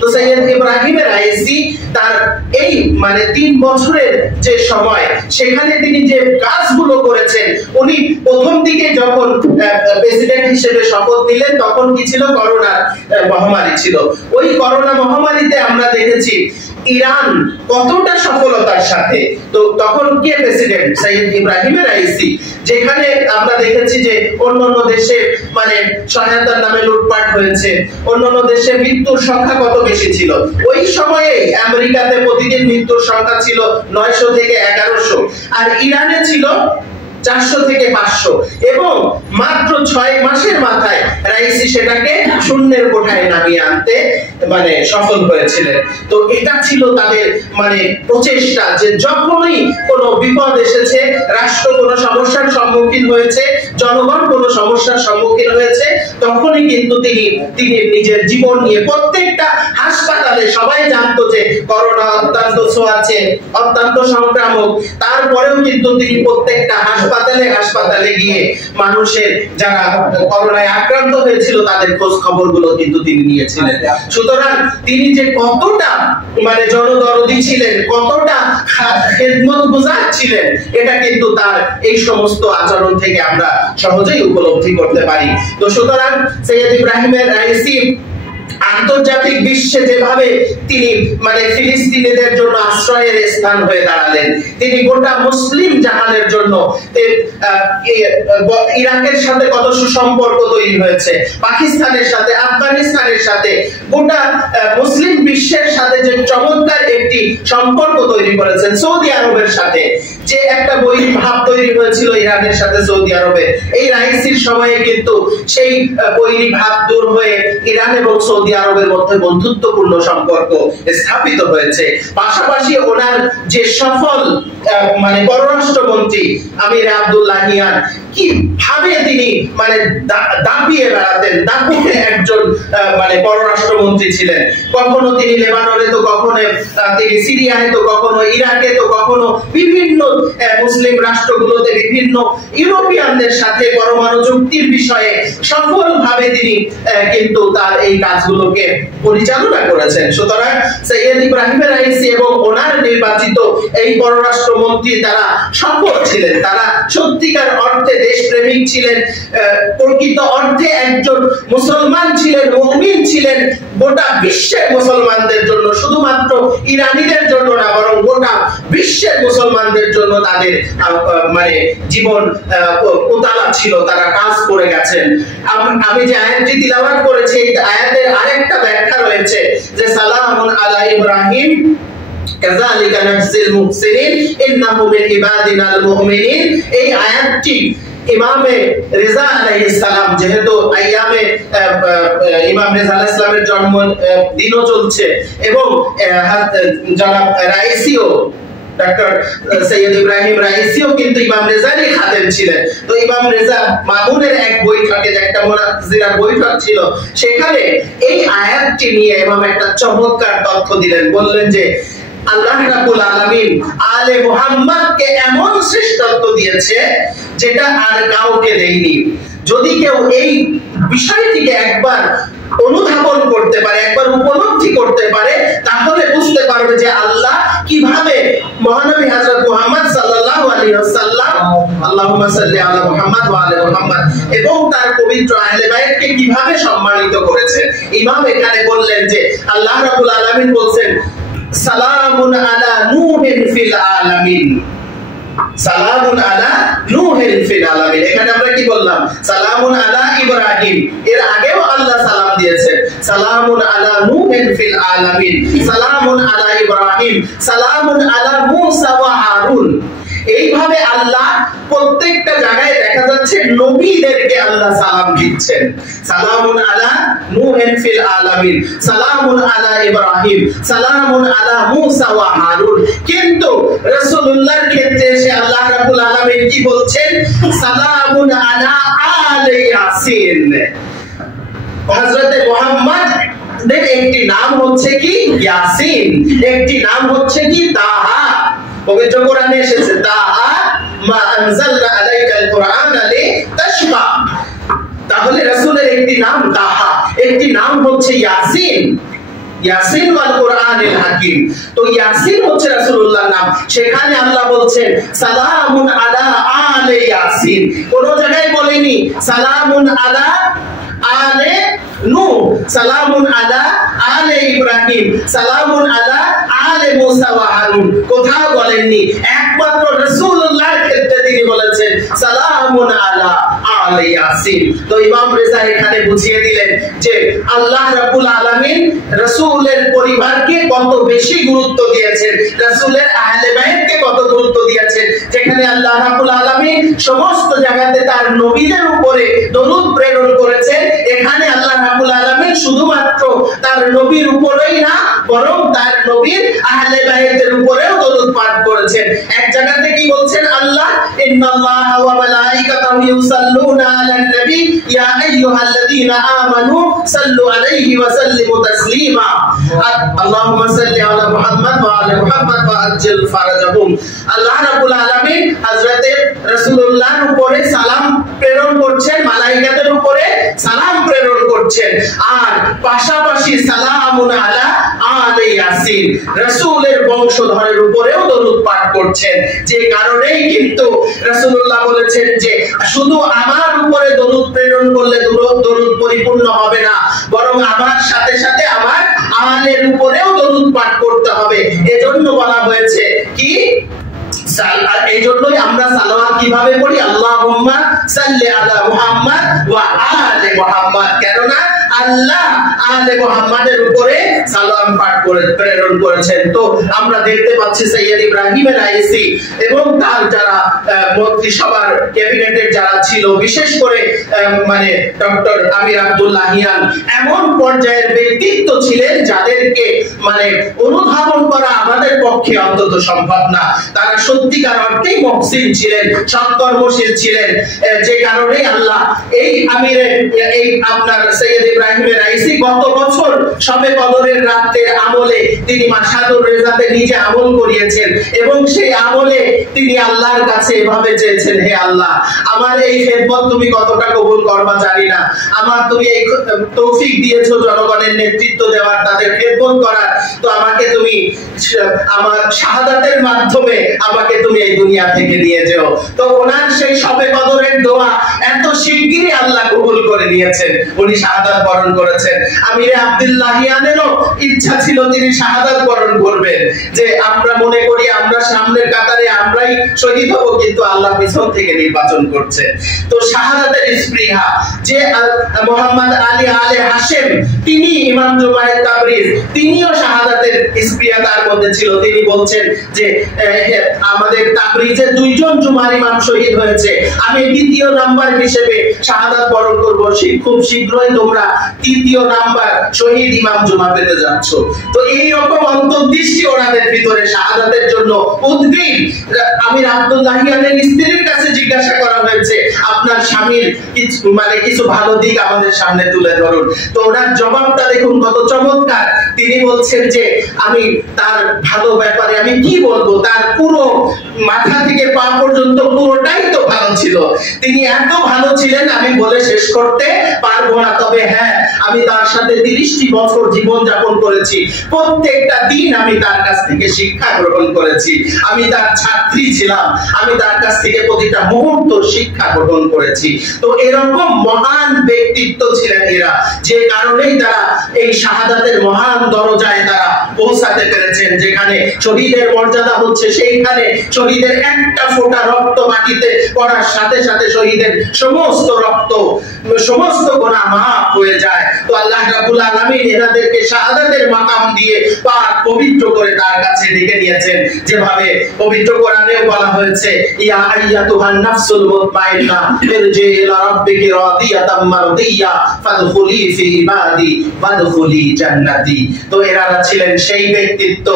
তো Syed Ebrahim Raisi তার এই মানে 3 বছরের যে সময় সেখানে তিনি যে কাজগুলো করেছেন, উনি প্রথম দিকে যখন প্রেসিডেন্ট হিসেবে শপথ নিলেন তখন কি ছিল, করোনা মহামারী ছিল। ওই করোনা মহামারীতে আমরা দেখেছি ইরান কতটা সফলতার সাথে, তো তখন কে প্রেসিডেন্ট, সৈয়দ ইব্রাহিম রাইসি, যেখানে আমরা দেখেছি যে অন্যান্য দেশে মানে সহায়তার নামে লুটপাট হয়েছে, অন্যান্য দেশে মৃত্যুর সংখ্যা কত বেশি ছিল। ওই সময়ে আমেরিকাতে প্রতিদিন মৃত্যুর সংখ্যা ছিল 900 থেকে 1100, আর ইরানে ছিল 400 থেকে 500, এবং মাত্র 6 মাসের মাথায় রাইসি সেটাকে শূন্যের কোঠায় নামিয়ে আনতে মানে সফল হয়েছিলেন। তো এটা ছিল তাদের মানে প্রচেষ্টা যে যখনই কোনো বিপদ এসেছে, রাষ্ট্র কোনো সমস্যার সম্মুখীন হয়েছে, জনগণ কোনো সমস্যার সম্মুখীন হয়েছে, তখনই কিন্তু তিনি নিজের জীবন নিয়ে প্রত্যেকটা হাসপাতালে, সবাই জানতো যে করোনা অত্যন্ত ছোঁয়াচে, অত্যন্ত সংক্রামক, তারপরেও কিন্তু তিনি প্রত্যেকটা হাসপাতালে গিয়ে মানুষের যারা করোনায় আক্রান্ত হয়েছিল তাদের খোঁজ খবরগুলো কিন্তু তিনি নিয়েছিলেন। সুতরাং তিনি যে কতটা মানে জনদরদি ছিলেন, কতটা খেদমতগুজার ছিলেন, এটা কিন্তু তার এই সমস্ত আচরণ থেকে আমরা সহজেই উপলব্ধি করতে পারি। তো সুতরাং সৈয়দ ইব্রাহিম রাইসি আন্তর্জাতিক বিশ্বে যেভাবে তিনি মানে ফিলিস্তিনিদের জন্য আশ্রয়ের স্থান হয়ে দাঁড়ালেন, তিনি গোটা মুসলিম জাহানের জন্য ইরাকের সাথে কত সুসম্পর্ক তৈরি হয়েছে, পাকিস্তানের সাথে, আফগানিস্তানের সাথে, গোটা মুসলিম বিশ্বের সাথে যে চমৎকার একটি সম্পর্ক তৈরি করেছেন, সৌদি আরবের সাথে যে একটা বৈরী ভাব তৈরি হয়েছিল ইরানের সাথে সৌদি আরবে, এই রাইসির সময়ে কিন্তু সেই বৈরী ভাব দূর হয়ে ইরান এবং সৌদি আরবের মধ্যে বন্ধুত্বপূর্ণ সম্পর্ক স্থাপিত হয়েছে। পাশাপাশি ওনার যে সফল মানে পররাষ্ট্রমন্ত্রী আমির আব্দুল্লাহিয়ান, কিভাবে তিনি মানে দাপিয়ে বেড়াতেন, দাপুটে একজন মানে পররাষ্ট্রমন্ত্রী ছিলেন। কখনো তিনি লেবাননে, তো কখনো তিনি সিরিয়ায়, তো কখনো ইরাকে, তো কখনো বিভিন্ন মুসলিম রাষ্ট্রগুলোতে বিভিন্ন ইউরোপিয়ানদের সাথে পরমাণু চুক্তির বিষয়ে সফলভাবে তিনি কিন্তু তার এই কাজগুলোকে পরিচালনা করেছেন। সুতরাং সৈয়দ ইব্রাহিম রাইসি এবং ওনার নির্বাচিত এই পররাষ্ট্রমন্ত্রী তারা সফল ছিলেন, তারা সত্যিকার অর্থে দেশপ্রেমিক ছিলেন, প্রকৃত অর্থে একজন মুসলমান ছিলেন, মুমিন ছিলেন। গোটা বিশ্বের মুসলমানদের জন্য, শুধুমাত্র ইরানিদের জন্য না, বরং গোটা বিশ্বের মুসলমানদের জন্য তাদের মানে জীবন উতালা ছিল, তারা কাজ করে গেছেন। আমি যে আয়াতটি তিলাওয়াত করেছি, এই আয়াতের আরেকটা ব্যাখ্যা রয়েছে যে সালামুন আলা ইব্রাহিম কাযালিকা নাজজিল মুহসিনিন ইন্নাহু মিন ইবাদিনাল মুমিনিন। এই আয়াতটি ইমামে রেজা আলাইহিস সালাম, যেহেতু আইয়ামে ইমাম রেজা আলাইহিস সালামের জন্ম দিনও চলছে, এবং যারা রাইসিও ডক্টর সৈয়দ ইব্রাহিম রাইসিও কিন্তু ইমাম রেজারই খাদেম ছিলেন। তো ইমাম রেজা মামুনের এক বৈঠকে, একটা মুনাজিরার বৈঠক ছিল, সেখানে এই আয়াতটি নিয়ে ইমাম একটা চমৎকার তথ্য দিলেন। বললেন যে আল্লাহ রাব্বুল আলামিন আলে মুহাম্মদকে এমন শ্রেষ্ঠত্ব দিয়েছে যেটা আর কাউকে দেয়নি। যদি কেউ এই বিষয়টিকে একবার অনুধাবন করতে পারে, একবার উপলব্ধি করতে পারে, তাহলে বুঝতে পারবে যে আল্লাহ কিভাবে মহানবী হযরত মুহাম্মদ সাল্লাল্লাহু আলাইহি ওয়াসাল্লাম, আল্লাহুম্মা সাল্লি আলা মুহাম্মদ ওয়া আলি মুহাম্মদ, এবং তার পবিত্র আহলে বাইতকে কিভাবে সম্মানিত করেছেন। ইমাম এখানে বললেন যে আল্লাহ রাব্বুল আলামিন বলছেন সালামুন আলা নূহিন ফিল আলামিন, সালামুন আলা নূহিন ফিল আলামিন। এখানে আমরা কি বললাম? সালামুন আলা ইব্রাহিম, এর আগেও আল্লাহ সালাম দিয়েছেন, সালামুন আলা নূহিন ফিল আলামিন, সালামুন আলা ইব্রাহিম, সালামুন আলা মূসা ওয়া হারুন। এইভাবে আল্লাহ প্রত্যেকটা জায়গায় দেখা যাচ্ছে নবীদেরকে আল্লাহ সালাম দিচ্ছেন। সালামুন আলা নূহিন ফিল আলামিন, সালামুন আলা ইব্রাহিম, সালামুন আলা মূসা ওয়া হারুন। কিন্তু রাসূলুল্লাহর ক্ষেত্রে এসে আল্লাহ রাব্বুল আলামিন কি বলছেন? সালামুন আলা আলে ইয়াসিন। হযরত মুহাম্মদ দের একটি নাম হচ্ছে কি ইয়াসিন, একটি নাম হচ্ছে কি তাহা। পবিত্র কোরআনে এসেছে তাহা মা আনজালনা আলাইকাল কুরআনা লিতাশকা। তাহলে রাসূলের একটি নাম তাহা, একটি নাম হচ্ছে ইয়াসিন। ইয়াসিন ওয়াল কুরআনিল হাকিম। তো ইয়াসিন হচ্ছে রাসূলুল্লাহর নাম, সেখানে আল্লাহ বলছেন সালামুন আলা আলে ইয়াসিন। কোন জায়গায় বলেনি সালামুন আলা আলে নূহ, সালামুন আলা আলে ইব্রাহিম, সালামুন আলা আলে মুসা ওয়া হারুন, কোথাও বলেননি। একমাত্র রাসূলুল্লাহর ক্ষেত্রে তিনি বলেছেন সালামুন আলা আলে ইয়াসিন। তো ইমাম রেজা এখানে বুঝিয়ে দিলেন যে আল্লাহ রাব্বুল আলামিন রাসূলের পরিবারকে কত বেশি গুরুত্ব দিয়েছেন, রাসূলের আহলে বাইতকে কত গুরুত্ব দিয়েছেন। যেখানে আল্লাহ রাব্বুল আলামিন সমস্ত জায়গাতে তার নবীদের উপরে দরুদ প্রেরণ করেছেন, এখানে আল্লাহ রাব্বুল আলামিন শুধুমাত্র তার নবীর উপরেই না, বরং তার নবীর আহলে বাইতের উপরেও দরুদ পাঠ করেছেন। এক জায়গাতে কি বলছেন আল্লাহ, ইন্নাল্লাহা ওয়া মালাইকাতাহু ইউসাল্লুনা আলান নবী ইয়া আইয়ুহাল্লাযীনা আমানু সাল্লু আলাইহি ওয়া সাল্লিমু তাসলিমা। আল্লাহুম্মা সাল্লি আলা মুহাম্মাদ ওয়া আলা মুহাম্মাদ ওয়া আজ্জিল ফারাজাহুম। আল্লাহ রাব্বুল আলামিন হযরতে রাসূলুল্লাহর উপরে সালাম প্রেরণ করছেন, মালাইকাদের উপরে সালাম প্রেরণ করছেন, আর পাশাপাশি সালামুন আলা আলে ইয়াসিন, রাসূলের বংশধরের উপরেও দরুদ পাঠ করছেন। যে কারণেই কিন্তু রাসূলুল্লাহ বলেছেন যে শুধু আমার উপরে দরুদ প্রেরণ করলে দরুদ পরিপূর্ণ হবে না, বরং আমার সাথে সাথে আমার আলের উপরেও দরুদ পাঠ করতে হবে। এজন্য বলা হয়েছে কি, এই জন্যই আমরা সালাওয়াত কিভাবে পড়ি, আল্লাহুম্মা সাল্লি আলা মুহাম্মাদ ওয়া আলে মুহাম্মাদ, কেননা আল্লাহ আলে মুহাম্মাদের উপরে সালাম পাঠ করে প্রেরণ করেছেন। তো আমরা দেখতে পাচ্ছি সৈয়দ ইব্রাহিম রাইসি এবং তার যারা মন্ত্রিসভার ক্যাবিনেটের যারা ছিল, বিশেষ করে মানে ডক্টর আমির আব্দুল্লাহিয়ান, এমন পর্যায়ের ব্যক্তিত্ব ছিলেন যাদেরকে মানে অনুধাবন করা আমাদের পক্ষে অন্তত সম্ভব না। তারা সত্যিকার অর্থেই মুহসিন ছিলেন, সৎকর্মশীল ছিলেন। যে কারণে আল্লাহ এই আমিরের এই আপনার সৈয়দ ইব্রাহিম রাইসি গত বছর শবে কদরের রাতের আমলে তিনি মাশহাদুর রেজাতে নিজে আমল করিয়েছেন, এবং সেই আমলে তিনি আল্লাহর কাছে এভাবে চেয়েছেন, হে আল্লাহ, আমার এই খেদমত তুমি কতটা কবুল করবা জানি না, আমার তুমি এই তৌফিক দিয়েছো জনগণের নেতৃত্ব দেওয়ার, তাদের খেদমত করার, তো আমাকে তুমি আমার শাহাদাতের মাধ্যমে আমাকে তুমি এই দুনিয়া থেকে নিয়ে যাও। তো ওনার সেই শবে কদরের দোয়া এত শিগগিরই আল্লাহ কবুল করে নিয়েছেন, উনি শাহাদাত বরণ করেছেন। আমিরে আব্দুল্লাহিয়ানেরও ইচ্ছা ছিল তিনি শাহাদাত বরণ করবেন, যে আমরা মনে করি আমরা সামনের কাতারে আমরাই শহীদ হব, কিন্তু আল্লাহ পিছন থেকে নির্বাচন করছে। তো শাহাদাতের স্পৃহা, যে মোহাম্মদ আলী আলে হাশেম, তিনি ইমাম জুমায়েত তাবরিজ, তিনিও শাহাদাতের স্পৃহা তার মধ্যে ছিল। তিনি বলছেন যে আমাদের তাবরিজে দুইজন জুমার ইমাম শহীদ হয়েছে, আমি দ্বিতীয় নাম্বার হিসেবে শাহাদাত বরণ করব, খুব শীঘ্রই তোমরা তৃতীয় নাম্বার শহীদ ইমাম জুমা পেতে যাচ্ছ। তো এই রকম অন্তর্দৃষ্টি ওনাদের ভিতরে শাহাদাতের জন্য উদ্গ্রীব। আমির আব্দুল্লাহিয়ানের স্ত্রীর কাছে জিজ্ঞাসা করা হয়েছে, আপনার স্বামীর কিছু ভালো দিক আমাদের সামনে তুলে ধরুন। তো ওনার জবাবটা দেখুন কত চমৎকার। তিনি বলছেন যে আমি তার ভালো ব্যাপারে আমি কি বলবো, তার পুরো মাথা থেকে পা পর্যন্ত পুরোটাই তো ভালো ছিল। তিনি এত ভালো ছিলেন আমি বলে শেষ করতে পারবো না। তবে হ্যাঁ, আমি তার সাথে 30টি বছর জীবন যাপন করেছি, প্রত্যেকটা দিন আমি তার কাছ থেকে শিক্ষা গ্রহণ করেছি, আমি তার ছাত্রী ছিলাম, আমি তার কাছ থেকে প্রতিটা মুহূর্ত শিক্ষা গ্রহণ করেছি। তো এরকম মহান ব্যক্তিত্ব ছিলেন এরা, যে কারণেই তারা এই শাহাদাতের মহান দরজায় তারা পৌঁছাতে পেরেছেন। যেখানে শহীদের মর্যাদা হচ্ছে, সেইখানে শহীদের একটা ফোঁটা রক্ত মাটিতে পড়ার সাথে সাথে শহীদের সমস্ত রক্ত, সমস্ত গুনাহ মাফ হয়ে যায়। তো আল্লাহ রাব্বুল আলামিন এনাদেরকে শাহাদাতের মাকাম দিয়ে পাক পবিত্র করে তার কাছে ডেকে নিয়েছেন। যেভাবে পবিত্র কোরআনেও বলা হয়েছে, ইয়া আইয়াতুহান নাফসুল মুতমাইন্না ইরজি ইলা রাব্বিকি রাদিয়াতাম মারদিয়া ফাদখুলি ফি ইবাদি ওয়াদখুলি জান্নাতি। তো এরা ছিলেন সেই ব্যক্তিত্ব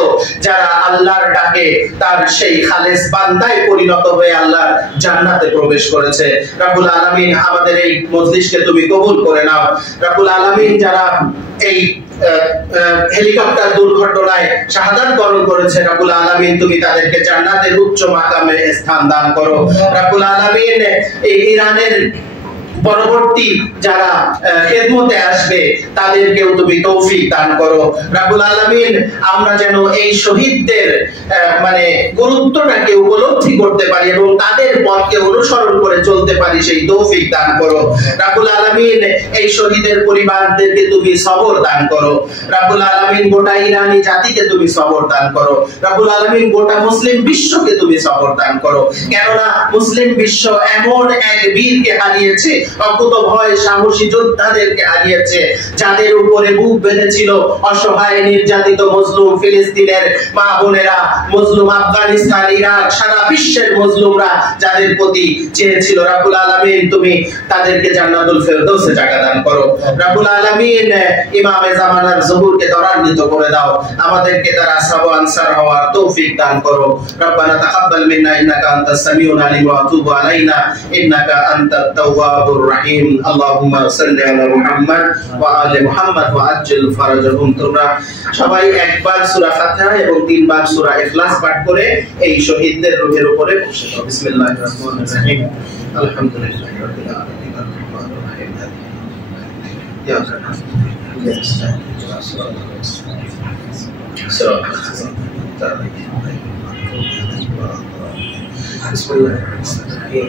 যারা আল্লাহর ডাকে তার সেই খালেস বান্দায় পরিণত হয়ে আল্লাহর জান্নাতে প্রবেশ করেছে। রব্বুল আলামিন আমাদের এই মজলিসকে তুমি কবুল করে নাও। রব্বুল আলামিন যারা এই হেলিকপ্টার দুর্ঘটনায় শাহাদাত বরণ করেছে, রব্বুল আলামিন তুমি তাদেরকে জান্নাতের উচ্চ মাকামে স্থান দান করো। রব্বুল আলামিন এই ইরানের পরবর্তী যারা খেদমতে আসবে তাদেরকেও তুমি তৌফিক দান করো রব্বুল আলামিন। আমরা যেন এই শহীদদের মানে গুরুত্বটাকে উপলব্ধি করতে পারি এবং তাদের পথকে অনুসরণ করে চলতে পারি, সেই তৌফিক দান করো রব্বুল আলামিন। এই শহীদের পরিবারদেরকে তুমি সবর দান করো রব্বুল আলামিন। গোটা ইরানি জাতিকে তুমি সবর দান করো রব্বুল আলামিন। গোটা মুসলিম বিশ্বকে তুমি সবর দান করো, কেননা মুসলিম বিশ্ব এমন এক বীরকে হারিয়েছে, অকুতভয় সাহসী যোদ্ধাদেরকে হারিয়েছে, যাদের উপরে বুক বেঁধেছিল অসহায় নির্যাতিত মজলুম ফিলিস্তিনের মা বোনেরা, মজলুম আফগানিস্তান, ইরাক, সারা বিশ্বের মজলুমরা যাদের প্রতি চেয়েছিল। রব্বুল আলামিন তুমি তাদেরকে জান্নাতুল ফেরদৌসে জায়গা দান করো রব্বুল আলামিন। ইমামে জামানার জহুরকে ত্বরান্বিত করে দাও, আমাদেরকে তার আসহাব আনসার হওয়ার তৌফিক দান করো। রব্বানা তাকাব্বাল মিন্না ইন্নাকা আনতাস সামিউল আলিম ওয়া তুব আলাইনা ইন্নাকা আনতাত তাওয়াবুর রহিম। আল্লাহুম্মা সাল্লি আলা মুহাম্মাদ ওয়া আলি মুহাম্মাদ ওয়া আজ্জিল ফারাজাহুম। তোমরা সবাই একবার সূরা ফাতিহা এবং তিনবার সূরা ইখলাস পাঠ করে এই শহীদদের রূহের উপরে বসে দাও। বিসমিল্লাহির রহমানির রহিম। আলহামদুলিল্লাহি রাব্বিল আলামিন আর-রাহমানির রহিম। ইয়া রাব্বানা بسم الله الرحمن الرحيم.